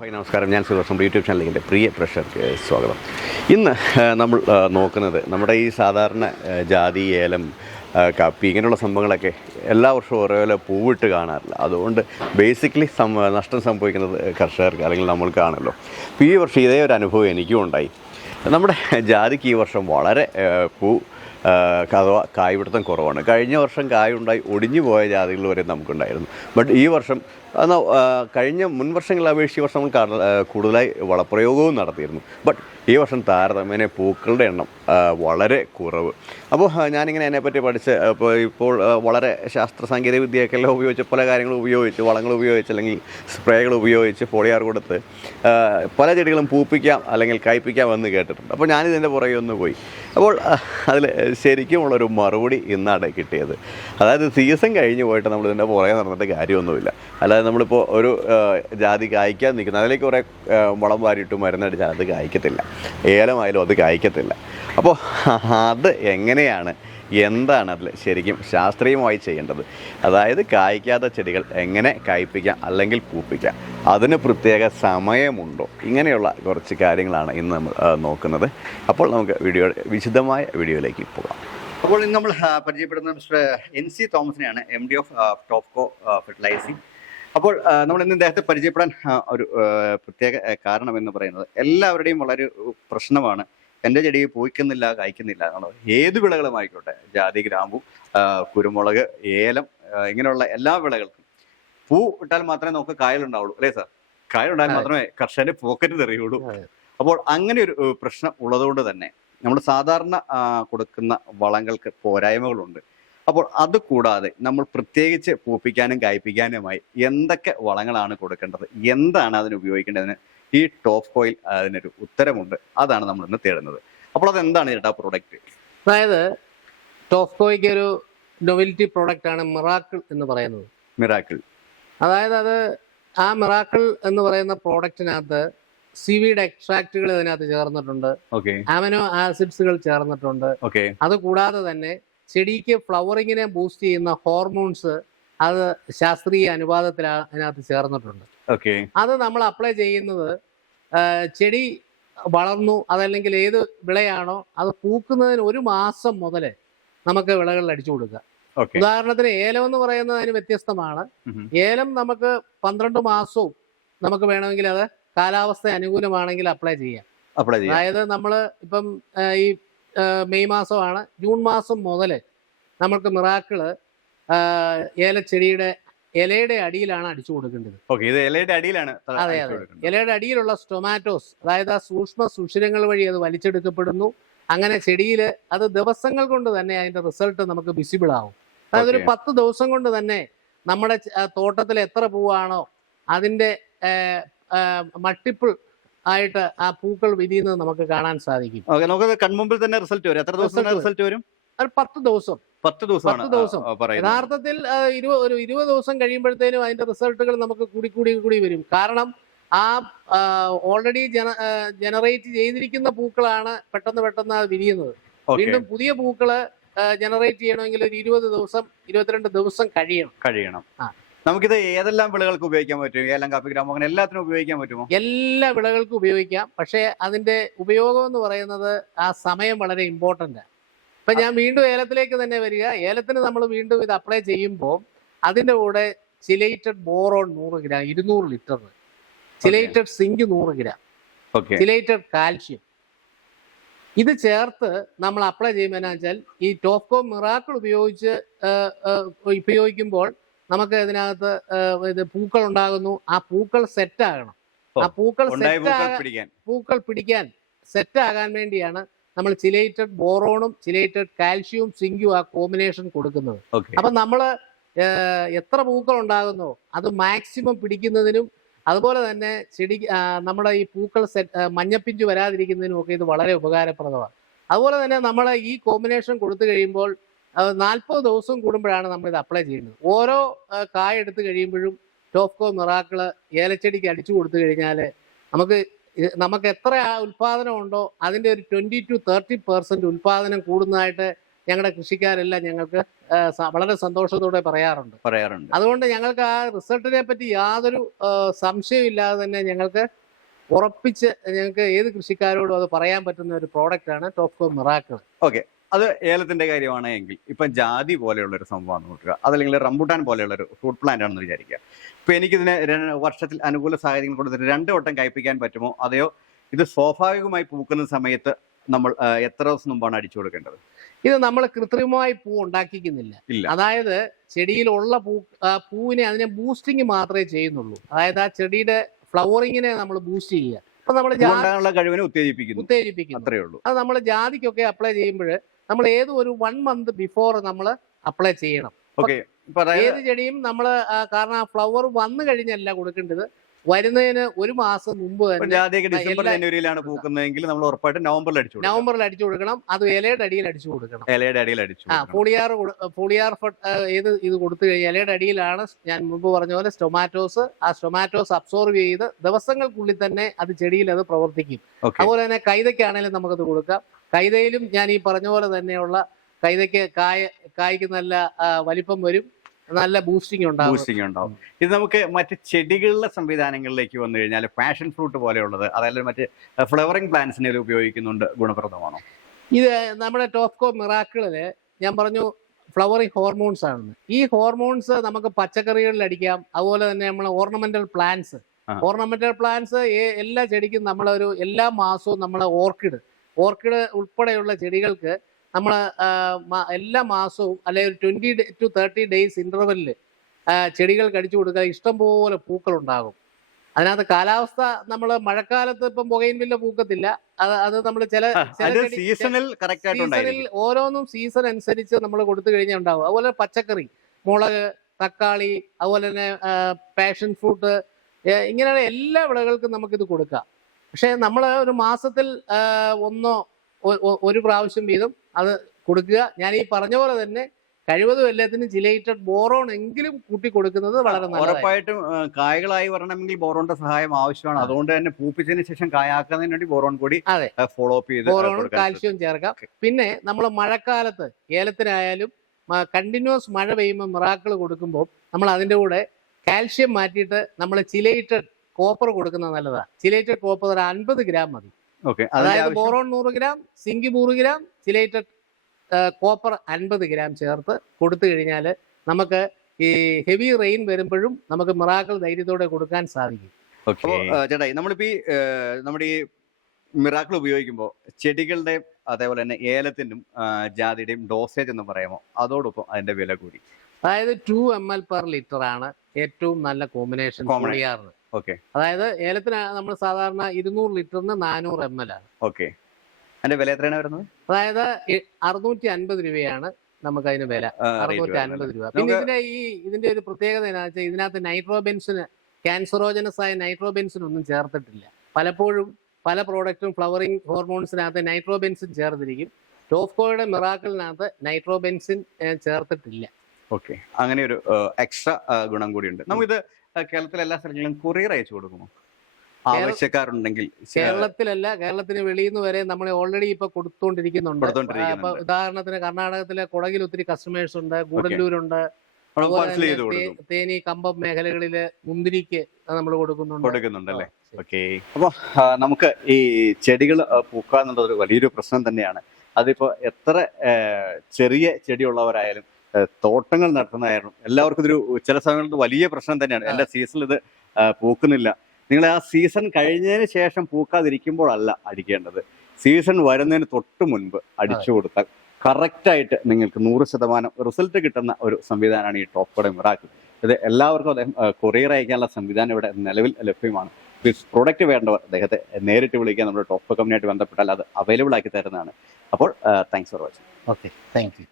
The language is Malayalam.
ഹായ് നമസ്കാരം. ഞാൻ സുദർശൻ യൂട്യൂബ് ചാനലിന്റെ പ്രിയ പ്രേക്ഷകർക്ക് സ്വാഗതം. ഇന്ന് നമ്മൾ നോക്കുന്നത് നമ്മുടെ ഈ സാധാരണ ജാതി ഏലം കാപ്പി ഇങ്ങനെയുള്ള സംഭവങ്ങളൊക്കെ എല്ലാ വർഷവും ഒരേപോലെ പൂവിട്ട് കാണാറില്ല. അതുകൊണ്ട് ബേസിക്കലി നഷ്ടം സംഭവിക്കുന്നത് കർഷകർക്ക് അല്ലെങ്കിൽ നമ്മൾക്കാണല്ലോ. അപ്പോൾ ഈ വർഷം ഇതേ ഒരു അനുഭവം എനിക്കും ഉണ്ടായി. നമ്മുടെ ജാതിക്ക് ഈ വർഷം വളരെ പൂ അഥവാ കായ്പിടുത്തം കുറവാണ്. കഴിഞ്ഞ വർഷം കായുണ്ടായി ഒടിഞ്ഞു പോയ ജാതികൾ വരെ നമുക്കുണ്ടായിരുന്നു. ബട്ട് ഈ വർഷം എന്നാൽ കഴിഞ്ഞ മുൻവർഷങ്ങളെ അപേക്ഷിച്ച് വർഷം കൂടുതലായി വളപ്രയോഗവും നടത്തിയിരുന്നു. ബട്ട് ഈ വർഷം താരതമ്യേന പൂക്കളുടെ എണ്ണം വളരെ കുറവ്. അപ്പോൾ ഞാനിങ്ങനെ അതിനെപ്പറ്റി പഠിച്ച് അപ്പോൾ ഇപ്പോൾ വളരെ ശാസ്ത്ര സാങ്കേതിക വിദ്യയൊക്കെ എല്ലാം ഉപയോഗിച്ച് പല കാര്യങ്ങളും ഉപയോഗിച്ച് വളങ്ങൾ ഉപയോഗിച്ച് അല്ലെങ്കിൽ സ്പ്രേകൾ ഉപയോഗിച്ച് പോളിയാർ കൊടുത്ത് പല ചെടികളും പൂപ്പിക്കാം അല്ലെങ്കിൽ കായ്പ്പിക്കാം എന്ന് കേട്ടിട്ടുണ്ട്. അപ്പോൾ ഞാനിതിന്റെ പുറകെ ഒന്ന് പോയി. അപ്പോൾ അതിൽ ശരിക്കുമുള്ളൊരു മറുപടി ഇന്നാണ് കിട്ടിയത്. അതായത് സീസൺ കഴിഞ്ഞ് പോയിട്ട് നമ്മൾ ഇതിന്റെ പുറകെ നടന്നിട്ട് കാര്യമൊന്നുമില്ല. അല്ലാതെ നമ്മളിപ്പോൾ ഒരു ജാതി കായ്ക്കാൻ നിൽക്കുന്നത് അതിലേക്ക് കുറേ വളം വാരിയിട്ട് മരുന്നടിച്ചാൽ അത് കായ്ക്കത്തില്ല. ഏലമായാലും അത് കായ്ക്കത്തില്ല. അപ്പോൾ അത് എങ്ങനെയാണ് എന്താണ് അതിൽ ശരിക്കും ശാസ്ത്രീയമായി ചെയ്യേണ്ടത്? അതായത് കായ്ക്കാത്ത ചെടികൾ എങ്ങനെ കായ്പ്പിക്കാം അല്ലെങ്കിൽ പൂപ്പിക്കാം? അതിന് പ്രത്യേക സമയമുണ്ടോ? ഇങ്ങനെയുള്ള കുറച്ച് കാര്യങ്ങളാണ് ഇന്ന് നമ്മൾ നോക്കുന്നത്. അപ്പോൾ നമുക്ക് വീഡിയോ വിശദമായ വീഡിയോയിലേക്ക് പോകാം. അപ്പോൾ ഇന്ന് നമ്മൾ പരിചയപ്പെടുന്ന mister N C തോമസിനെയാണ് M D of Topco fertilising അപ്പോൾ നമ്മൾ ഇന്ന് ഇദ്ദേഹത്തെ പരിചയപ്പെടാൻ ഒരു പ്രത്യേക കാരണം എന്ന് പറയുന്നത് എല്ലാവരുടെയും വളരെ പ്രശ്നമാണ്. എന്റെ ചെടി പൂയ്ക്കുന്നില്ല കായ്ക്കുന്നില്ല എന്നുള്ളത്. ഏത് വിളകളും ആയിക്കോട്ടെ ജാതി ഗ്രാമ്പു കുരുമുളക് ഏലം ഇങ്ങനെയുള്ള എല്ലാ വിളകൾക്കും പൂ ഇട്ടാൽ മാത്രമേ നമുക്ക് കായലുണ്ടാവുള്ളൂ അല്ലേ സാർ? കായലുണ്ടായാൽ മാത്രമേ കർഷകന്റെ പോക്കറ്റ് തെറിയുള്ളൂ അപ്പോൾ അങ്ങനെ ഒരു പ്രശ്നം ഉള്ളതുകൊണ്ട് തന്നെ നമ്മൾ സാധാരണ കൊടുക്കുന്ന വളങ്ങൾക്ക് പോരായ്മകളുണ്ട്. അപ്പോൾ അത് കൂടാതെ നമ്മൾ പ്രത്യേകിച്ച് പൂപ്പിക്കാനും കായ്പിക്കാനുമായി എന്തൊക്കെ വളങ്ങളാണ് കൊടുക്കേണ്ടത്? എന്താണ് അതിന് ഉപയോഗിക്കേണ്ടതിന്? ഈ ടോപ്പ് കോയിൽ അതിനൊരു ഉത്തരമുണ്ട്. അതാണ് നമ്മൾ ഇന്ന് തേടുന്നത്. അപ്പോൾ അത് എന്താണ് ചേട്ടാ പ്രോഡക്റ്റ് അതായത് ടോഫ്കോയ്ക്ക് ഒരു നൊവിലിറ്റി പ്രോഡക്റ്റ് ആണ് മിറാക്കിൾ എന്ന് പറയുന്നത്. മിറാക്കിൾ അതായത് അത് ആ മിറാക്കിൾ എന്ന് പറയുന്ന പ്രോഡക്റ്റിനകത്ത് സിവിയുടെ എക്സ്ട്രാക്റ്റുകൾ ഇതിനകത്ത് ചേർന്നിട്ടുണ്ട്. ഓക്കെ അമിനോ ആസിഡ്സുകൾ ചേർന്നിട്ടുണ്ട്. ഓക്കെ അത് കൂടാതെ തന്നെ ചെടിക്ക് ഫ്ലവറിങ്ങിനെ ബൂസ്റ്റ് ചെയ്യുന്ന ഹോർമോൺസ് അത് ശാസ്ത്രീയ അനുപാതത്തിൽ അതിനകത്ത് ചേർന്നിട്ടുണ്ട്. ഓക്കെ. അത് നമ്മൾ അപ്ലൈ ചെയ്യുന്നത് ചെടി വളർന്നു അതല്ലെങ്കിൽ ഏത് വിളയാണോ അത് പൂക്കുന്നതിന് ഒരു മാസം മുതൽ നമുക്ക് വിളകളിൽ അടിച്ചു കൊടുക്കുക. ഉദാഹരണത്തിന് ഏലം എന്ന് പറയുന്നത് അതിന് വ്യത്യസ്തമാണ്. ഏലം നമുക്ക് പന്ത്രണ്ട് മാസവും നമുക്ക് വേണമെങ്കിൽ അത് കാലാവസ്ഥ അനുകൂലമാണെങ്കിൽ അപ്ലൈ ചെയ്യാം. അതായത് നമ്മൾ ഇപ്പം ഈ മെയ് മാസമാണ്. ജൂൺ മാസം മുതൽ നമുക്ക് മിറാക്കിൾ ഏലച്ചെടിയുടെ ഇലയുടെ അടിയിലാണ് അടിച്ചു കൊടുക്കേണ്ടത്. ഇലയുടെ അടിയിലാണ് അതെ അതെ. ഇലയുടെ അടിയിലുള്ള സ്റ്റൊമാറ്റോസ് അതായത് ആ സൂക്ഷ്മ സുഷിരങ്ങൾ വഴി അത് വലിച്ചെടുക്കപ്പെടുന്നു. അങ്ങനെ ചെടിയിൽ അത് ദിവസങ്ങൾ കൊണ്ട് തന്നെ അതിന്റെ റിസൾട്ട് നമുക്ക് വിസിബിൾ ആവും. അതായത് ഒരു പത്ത് ദിവസം കൊണ്ട് തന്നെ നമ്മുടെ തോട്ടത്തിൽ എത്ര പൂവാണോ അതിന്റെ മൾട്ടിപ്പിൾ ആയിട്ട് ആ പൂക്കൾ വിരിയുന്നത് നമുക്ക് കാണാൻ സാധിക്കും. ഓക്കെ നമുക്ക് കൺമുമ്പിൽ തന്നെ റിസൾട്ട് വരും. എത്ര ദിവസം റിസൾട്ട് വരും? അത് പത്ത് ദിവസം. പത്ത് ദിവസം പത്ത് ദിവസം. യഥാർത്ഥത്തിൽ ഇരുപത് ഒരു ഇരുപത് ദിവസം കഴിയുമ്പോഴത്തേനും അതിന്റെ റിസൾട്ടുകൾ നമുക്ക് കൂടി കൂടി കൂടി വരും. കാരണം ആ ഓൾറെഡി ജന ജനറേറ്റ് ചെയ്തിരിക്കുന്ന പൂക്കളാണ് പെട്ടെന്ന് പെട്ടെന്ന് അത് വിരിയുന്നത്. വീണ്ടും പുതിയ പൂക്കൾ ജനറേറ്റ് ചെയ്യണമെങ്കിൽ ഒരു ഇരുപത് ദിവസം ഇരുപത്തിരണ്ട് ദിവസം കഴിയണം. കഴിയണം. ആ. നമുക്കിത് ഏതെല്ലാം വിളകൾക്ക് ഉപയോഗിക്കാൻ പറ്റും? ഏലം കാപ്പി ഗ്രാമം അങ്ങനെ എല്ലാത്തിനും ഉപയോഗിക്കാൻ പറ്റുമോ? എല്ലാ വിളകൾക്കും ഉപയോഗിക്കാം. പക്ഷേ അതിന്റെ ഉപയോഗം എന്ന് പറയുന്നത് ആ സമയം വളരെ ഇമ്പോർട്ടന്റ് ഇപ്പം ഞാൻ വീണ്ടും ഏലത്തിലേക്ക് തന്നെ വരിക. ഏലത്തിന് നമ്മൾ വീണ്ടും ഇത് അപ്ലൈ ചെയ്യുമ്പോൾ അതിന്റെ കൂടെ ചിലേറ്റഡ് ബോറോൺ നൂറ് ഗ്രാം ഇരുന്നൂറ് ലിറ്റർ ചിലേറ്റഡ് സിങ്ക് നൂറ് ഗ്രാം. ചിലേറ്റഡ് കാൽഷ്യം ഇത് ചേർത്ത് നമ്മൾ അപ്ലൈ ചെയ്യുമ്പോൾ എന്നാ വെച്ചാൽ ഈ ടോപ്കോ മിറാക്കിൾ ഉപയോഗിച്ച് ഉപയോഗിക്കുമ്പോൾ നമുക്ക് ഇതിനകത്ത് ഇത് പൂക്കൾ ഉണ്ടാകുന്നു. ആ പൂക്കൾ സെറ്റ് ആകണം. ആ പൂക്കൾ സെറ്റ് പൂക്കൾ പിടിക്കാൻ. സെറ്റ് ആകാൻ വേണ്ടിയാണ് നമ്മൾ ചിലേറ്റഡ് ബോറോണും ചിലേറ്റഡ് കാൽഷ്യവും സിങ്കും ആ കോമ്പിനേഷൻ കൊടുക്കുന്നത്. അപ്പൊ നമ്മൾ എത്ര പൂക്കൾ ഉണ്ടാകുന്നു അത് മാക്സിമം പിടിക്കുന്നതിനും അതുപോലെ തന്നെ ചെടി നമ്മുടെ ഈ പൂക്കൾ സെറ്റ് മഞ്ഞപ്പിഞ്ചു വരാതിരിക്കുന്നതിനും ഒക്കെ ഇത് വളരെ ഉപകാരപ്രദമാണ്. അതുപോലെ തന്നെ നമ്മൾ ഈ കോമ്പിനേഷൻ കൊടുത്തു കഴിയുമ്പോൾ നാൽപ്പത് ദിവസം കൂടുമ്പോഴാണ് നമ്മൾ ഇത് അപ്ലൈ ചെയ്യുന്നത്. ഓരോ കായ എടുത്തു കഴിയുമ്പോഴും ടോഫ്കോ നിറാക്കൾ ഏലച്ചെടിക്ക് അടിച്ചു കൊടുത്തു കഴിഞ്ഞാൽ നമുക്ക് നമുക്ക് എത്ര ആ ഉൽപാദനം ഉണ്ടോ അതിന്റെ ഒരു ട്വന്റി ടു തേർട്ടി പെർസെന്റ് ഉൽപാദനം കൂടുന്നതായിട്ട് ഞങ്ങളുടെ കൃഷിക്കാരെല്ലാം ഞങ്ങൾക്ക് വളരെ സന്തോഷത്തോടെ പറയാറുണ്ട്. പറയാറുണ്ട്. അതുകൊണ്ട് ഞങ്ങൾക്ക് ആ റിസൾട്ടിനെ പറ്റി യാതൊരു സംശയമില്ലാതെ തന്നെ ഞങ്ങൾക്ക് ഉറപ്പിച്ച് ഞങ്ങൾക്ക് ഏത് കൃഷിക്കാരോടും അത് പറയാൻ പറ്റുന്ന ഒരു പ്രോഡക്റ്റ് ആണ് ടോപ്കോ മിറാക്കിൾ അത് ഏലത്തിന്റെ കാര്യമാണ് എങ്കിൽ ഇപ്പൊ ജാതി പോലെയുള്ള ഒരു സംഭവമാണ് നോക്കുക. അതല്ലെങ്കിൽ റംബുട്ടാൻ പോലെയുള്ള ഒരു ഫ്രൂട്ട് പ്ലാന്റ് ആണെന്ന് വിചാരിക്കുക. ഇപ്പൊ എനിക്കിതിനെ വർഷത്തിൽ അനുകൂല സാഹചര്യങ്ങൾ കൊടുത്തിട്ട് രണ്ട് വട്ടം കയ്പ്പിക്കാൻ പറ്റുമോ? അതെയോ? ഇത് സ്വാഭാവികമായി പൂക്കുന്ന സമയത്ത് നമ്മൾ എത്ര ദിവസം മുമ്പാണ് അടിച്ചു കൊടുക്കേണ്ടത്? ഇത് നമ്മൾ കൃത്രിമമായി പൂ ഉണ്ടാക്കിക്കുന്നില്ല. അതായത് ചെടിയിലുള്ള പൂ പൂവിനെ അതിനെ ബൂസ്റ്റിംഗ് മാത്രമേ ചെയ്യുന്നുള്ളൂ. അതായത് ആ ചെടിയുടെ ഫ്ലവറിങ്ങിനെ നമ്മൾ ബൂസ്റ്റ് ചെയ്യുക. അപ്പൊ നമ്മൾ കഴിവിനെ ഉത്തേജിപ്പിക്കുന്നു. ഉത്തേജിപ്പിക്കുന്നു. അത്രയേ ഉള്ളൂ. അത് നമ്മൾ ജാതിക്കൊക്കെ അപ്ലൈ ചെയ്യുമ്പോൾ നമ്മൾ ഏത് ഒരു വൺ മന്ത് ബിഫോർ നമ്മൾ അപ്ലൈ ചെയ്യണം. ഏത് ചെടിയും നമ്മൾ കാരണം ആ ഫ്ലവർ വന്നു കഴിഞ്ഞല്ല കൊടുക്കേണ്ടത്. വരുന്നതിന് ഒരു മാസം മുമ്പ് തന്നെ ഡിസംബർ ജനുവരിയിലാണ് പൂക്കുന്നതെങ്കിൽ നമ്മൾ ഉറപ്പായിട്ട് നവംബറിൽ അടിച്ചു നവംബറിൽ അടിച്ചു കൊടുക്കണം. അത് ഇലയുടെ അടിയിൽ അടിച്ചു കൊടുക്കണം. ഇലയുടെ അടിയിൽ അടിച്ചു ആ പുളിയാർ പുളിയാർ ഏത് ഇത് കൊടുത്തു കഴിഞ്ഞാൽ ഇലയുടെ അടിയിലാണ് ഞാൻ മുമ്പ് പറഞ്ഞ പോലെ സ്റ്റൊമാറ്റോസ് ആ സ്റ്റൊമാറ്റോസ് അബ്സോർവ് ചെയ്ത് ദിവസങ്ങൾക്കുള്ളിൽ തന്നെ അത് ചെടിയിൽ അത് പ്രവർത്തിക്കും. അതുപോലെ തന്നെ കൈതയ്ക്കാണെങ്കിലും നമുക്കത് കൊടുക്കാം. കൈതയിലും ഞാൻ ഈ പറഞ്ഞ പോലെ തന്നെയുള്ള കൈതയ്ക്ക് കായ കായ്ക്ക് നല്ല വലിപ്പം വരും. നല്ല ബൂസ്റ്റിംഗ് ഉണ്ടാവും. ബൂസ്റ്റിംഗ് ഉണ്ടാവും. ഇത് നമുക്ക് മറ്റ് ചെടികളുടെ സംവിധാനങ്ങളിലേക്ക് വന്നു കഴിഞ്ഞാൽ പാഷൻ ഫ്രൂട്ട് പോലെയുള്ളത് അതായത് മറ്റ് ഫ്ലവറിംഗ് പ്ലാന്റ്സിനെ ഉപയോഗിക്കുന്നുണ്ട് ഗുണപ്രദമാണോ? ഇത് നമ്മുടെ ടോപ്കോ മിറാക്കിളിൽ ഞാൻ പറഞ്ഞു ഫ്ലവറിങ് ഹോർമോൺസ് ആണെന്ന്. ഈ ഹോർമോൺസ് നമുക്ക് പച്ചക്കറികളിൽ അടിക്കാം അതുപോലെ തന്നെ നമ്മൾ ഓർണമെന്റൽ പ്ലാന്റ്സ് ഓർണമെന്റൽ പ്ലാന്റ്സ് എല്ലാ ചെടിക്കും നമ്മളൊരു എല്ലാ മാസവും നമ്മൾ ഓർക്കിഡ് ഓർക്കിഡ് ഉൾപ്പെടെയുള്ള ചെടികൾക്ക് നമ്മൾ എല്ലാ മാസവും അല്ലെങ്കിൽ ട്വന്റി ടു തേർട്ടി ഡേയ്സ് ഇന്റർവെല്ലിൽ ചെടികൾ അടിച്ചു കൊടുക്കുക ഇഷ്ടംപോലെ പൂക്കൾ ഉണ്ടാകും. അതിനകത്ത് കാലാവസ്ഥ നമ്മൾ മഴക്കാലത്ത് ഇപ്പം പുകയിൻവില്ല പൂക്കത്തില്ല. അത് അത് നമ്മൾ ചില സീസണിൽ സീസണിൽ ഓരോന്നും സീസൺ അനുസരിച്ച് നമ്മൾ കൊടുത്തു കഴിഞ്ഞാൽ ഉണ്ടാകും അതുപോലെ പച്ചക്കറി മുളക് തക്കാളി അതുപോലെ തന്നെ പാഷൻ ഫ്രൂട്ട് ഇങ്ങനെയുള്ള എല്ലാ വിളകൾക്കും നമുക്കിത് കൊടുക്കാം. പക്ഷേ നമ്മൾ ഒരു മാസത്തിൽ ഒന്നോ ഒരു പ്രാവശ്യം വീതം അത് കൊടുക്കുക. ഞാൻ ഈ പറഞ്ഞ പോലെ തന്നെ കഴിവതും എല്ലാത്തിനും ജിലേറ്റഡ് ബോറോൺ എങ്കിലും കൂട്ടി കൊടുക്കുന്നത് വളരെ ഉറപ്പായിട്ടും കായകളായി വരണമെങ്കിൽ ബോറോണിന്റെ സഹായം ആവശ്യമാണ്. അതുകൊണ്ട് തന്നെ പൂപ്പിച്ചതിന് ശേഷം കായാക്കുന്നതിന് വേണ്ടി ബോറോൺ കൂടി. ഫോളോ അപ്പ് ചെയ്ത് ബോറോണും കാൽഷ്യം കാൽഷ്യവും ചേർക്കാം. പിന്നെ നമ്മൾ മഴക്കാലത്ത് ഏലത്തിനായാലും കണ്ടിന്യൂസ് മഴ പെയ്യുമ്പോൾ മിറാക്കിൾ കൊടുക്കുമ്പോൾ നമ്മൾ അതിന്റെ കൂടെ കാൽഷ്യം മാറ്റിയിട്ട് നമ്മൾ ചിലേറ്റഡ് കോപ്പർ കൊടുക്കുന്നത് നല്ലതാണ് ചിലേറ്റഡ് കോപ്പർ ഒരു അൻപത് ഗ്രാം മതി. അതായത് ബോറോൺ നൂറ് ഗ്രാം സിങ്ക് നൂറ് ഗ്രാം ചിലേറ്റഡ് കോപ്പർ അൻപത് ഗ്രാം ചേർത്ത് കൊടുത്തു കഴിഞ്ഞാൽ നമുക്ക് ഈ ഹെവി റെയിൻ വരുമ്പോഴും നമുക്ക് മിറാക്കൾ ധൈര്യത്തോടെ കൊടുക്കാൻ സാധിക്കും. ചേട്ടായി നമ്മളിപ്പോ ഈ നമ്മുടെ ഈ മിറാക്കൾ ഉപയോഗിക്കുമ്പോൾ ചെടികളുടെ അതേപോലെ തന്നെ ഏലത്തിന്റെയും ജാതിയുടെയും ഡോസേജ് എന്ന് പറയാമോ? അതോടൊപ്പം അതിന്റെ വില കൂടി. അതായത് two M L per litre ആണ് ഏറ്റവും നല്ല കോമ്പിനേഷൻ. ഓക്കെ. അതായത് ഏലത്തിന് നമ്മൾ സാധാരണ ഇരുന്നൂറ് ലിറ്ററിന് നാനൂറ് എം എൽ ആണ്. ഓക്കെ. അതിന്റെ വില എത്രയാണ് വരുന്നത്? അതായത് അറുന്നൂറ്റി അൻപത് രൂപയാണ് നമുക്ക് അതിന് വില അറുന്നൂറ്റി അൻപത് രൂപ. പിന്നെ ഇതിന്റെ ഈ ഇതിന്റെ ഒരു പ്രത്യേകത എന്താ വെച്ചാൽ ഇതിനകത്ത് നൈട്രോബെൻസിന് ക്യാൻസറോജനസ് ആയ നൈട്രോബെൻസിൻ ഒന്നും ചേർത്തിട്ടില്ല. പലപ്പോഴും പല പ്രോഡക്റ്റും ഫ്ലവറിംഗ് ഹോർമോൺസിനകത്ത് നൈട്രോബെൻസിൻ ചേർത്തിരിക്കും ടോഫ്കോയുടെ മിറാക്കിളിനകത്ത് നൈട്രോബെൻസിൻ ചേർത്തിട്ടില്ല. ഓക്കെ. അങ്ങനെ ഒരു എക്സ്ട്രാ ഗുണം കൂടിയുണ്ട്. നമുക്കിത് കേരളത്തിലെ എല്ലാ സ്ഥലങ്ങളിലും കൊറിയർ അയച്ചു കൊടുക്കുമോ? ആവശ്യക്കാരുണ്ടെങ്കിൽ കേരളത്തിലല്ല കേരളത്തിന് വെളിയിൽ നിന്ന് വരെ നമ്മൾ ഓൾറെഡി ഇപ്പൊ കൊടുത്തുകൊണ്ടിരിക്കുന്നുണ്ട് കൊടുത്തോണ്ടിരിക്കുന്നുണ്ട്. അപ്പൊ ഉദാഹരണത്തിന് കർണാടകത്തിലെ കുടകിൽ ഒത്തിരി കസ്റ്റമേഴ്സ് ഉണ്ട് ഗൂഡല്ലൂരുണ്ട് തേനി കമ്പം മേഖലകളിൽ മുന്തിരിക്ക് നമ്മൾ കൊടുക്കുന്നുണ്ട്. കൊടുക്കുന്നുണ്ടല്ലേ ഓക്കെ. അപ്പോൾ നമുക്ക് ഈ ചെടികൾ പൂക്കുക എന്നുള്ളത് ഒരു വലിയൊരു പ്രശ്നം തന്നെയാണ്. അതിപ്പോ എത്ര ചെറിയ ചെടിയുള്ളവരായാലും തോട്ടങ്ങൾ നടത്തുന്നതായാലും എല്ലാവർക്കും ഇതൊരു ചില സമയങ്ങളിൽ വലിയ പ്രശ്നം തന്നെയാണ്. എല്ലാ സീസണിൽ ഇത് പൂക്കുന്നില്ല. നിങ്ങൾ ആ സീസൺ കഴിഞ്ഞതിന് ശേഷം പൂക്കാതിരിക്കുമ്പോഴല്ല അടിക്കേണ്ടത്. സീസൺ വരുന്നതിന് തൊട്ട് മുൻപ് അടിച്ചു കൊടുത്താൽ കറക്റ്റായിട്ട് നിങ്ങൾക്ക് നൂറ് ശതമാനം റിസൾട്ട് കിട്ടുന്ന ഒരു സംവിധാനമാണ് ഈ ടോപ്പ് കോടെ മിറാക്കിൾ. ഇത് എല്ലാവർക്കും അദ്ദേഹം കൊറിയർ അയക്കാനുള്ള സംവിധാനം ഇവിടെ നിലവിൽ ലഭ്യമാണ്. പ്രൊഡക്റ്റ് വേണ്ടവർ അദ്ദേഹത്തെ നേരിട്ട് വിളിക്കാൻ നമ്മുടെ ടോപ്പ് കമ്പനിയായിട്ട് ബന്ധപ്പെട്ടാൽ അത് അവൈലബിൾ ആക്കി തരുന്നതാണ്. അപ്പോൾ thanks for watching okay thank you